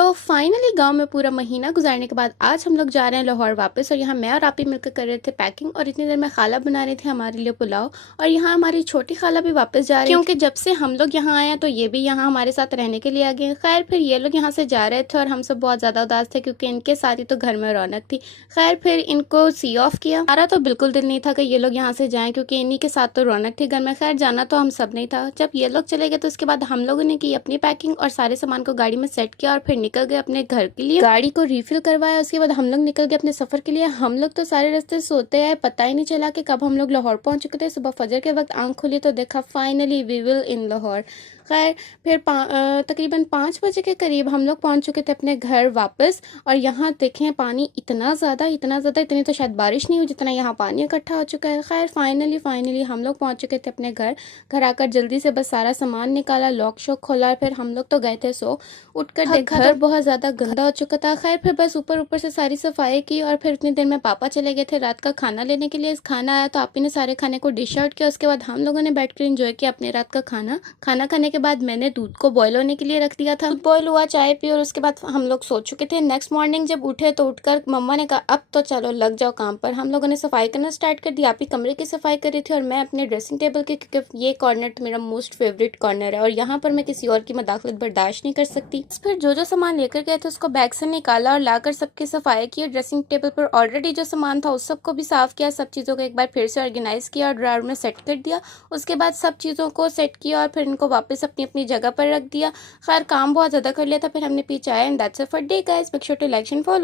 तो फाइनली गांव में पूरा महीना गुजारने के बाद आज हम लोग जा रहे हैं लाहौर वापस। और यहाँ मैं और आपी मिलकर कर रहे थे पैकिंग, और इतनी देर में खाला बना रही थी हमारे लिए पुलाव। और यहाँ हमारी छोटी खाला भी वापस जा रही है, क्योंकि जब से हम लोग यहाँ आए हैं तो ये भी यहाँ हमारे साथ रहने के लिए आ गए हैं। खैर फिर ये लोग यहाँ से जा रहे थे और हम सब बहुत ज़्यादा उदास थे, क्योंकि इनके साथ ही तो घर में रौनक थी। खैर फिर इनको सी ऑफ किया। हमारा तो बिल्कुल दिल नहीं था कि ये लोग यहाँ से जाएं, क्योंकि इन्हीं के साथ तो रौनक थी घर में। खैर जाना तो हम सब नहीं था। जब ये लोग चले गए तो उसके बाद हम लोगों ने की अपनी पैकिंग और सारे सामान को गाड़ी में सेट किया और फिर निकल गए अपने घर के लिए। गाड़ी को रिफिल करवाया, उसके बाद हम लोग निकल गए अपने सफर के लिए। हम लोग तो सारे रास्ते सोते आए, पता ही नहीं चला कि कब हम लोग लाहौर पहुंच चुके थे। सुबह फजर के वक्त आंख खुली तो देखा finally we will in Lahore. खैर फिर तकरीबन 5 बजे के करीब हम लोग पहुंच चुके थे अपने घर वापस। और यहाँ देखें पानी इतना ज़्यादा इतनी तो शायद बारिश नहीं हुई जितना यहाँ पानी इकट्ठा हो चुका है। खैर फाइनली हम लोग पहुंच चुके थे अपने घर। घर आकर जल्दी से बस सारा सामान निकाला, लॉक शॉक खोला और फिर हम लोग तो गए थे सो। उठकर देखा घर बहुत ज़्यादा गंदा हो चुका था। खैर फिर बस ऊपर से सारी सफाई की और फिर उतनी देर में पापा चले गए थे रात का खाना लेने के लिए। खाना आया तो आप ही ने सारे खाने को डिश आउट किया। उसके बाद हम लोगों ने बैठ कर एंजॉय किया अपने रात का खाना। खाना खाने के बाद मैंने दूध को बॉयल होने के लिए रख दिया था। बॉयल हुआ, चाय पी और उसके बाद हम लोग सो चुके थे। नेक्स्ट मॉर्निंग जब उठे तो उठकर मम्मा ने कहा अब तो चलो लग जाओ काम पर। हम लोगों ने सफाई करना स्टार्ट कर दिया। आप ही कमरे की सफाई कर रही थी और मैं अपने ड्रेसिंग टेबल की, क्योंकि ये कॉर्नर मेरा मोस्ट फेवरेट कॉर्नर है और यहाँ पर मैं किसी और की मदाखलत बर्दाश्त नहीं कर सकती। फिर जो सामान लेकर गए थे उसको बैग से निकाला और लाकर सबकी सफाई की। ड्रेसिंग टेबल पर ऑलरेडी जो सामान था उस सबको भी साफ किया। सब चीज़ों को एक बार फिर से ऑर्गेनाइज किया और ड्रावर में सेट कर दिया। उसके बाद सब चीज़ों को सेट किया और फिर इनको वापस अपनी अपनी जगह पर रख दिया। खैर काम बहुत ज़्यादा कर लिया था। फिर हमने पी चाय and that's it for day guys. Make sure to like and follow.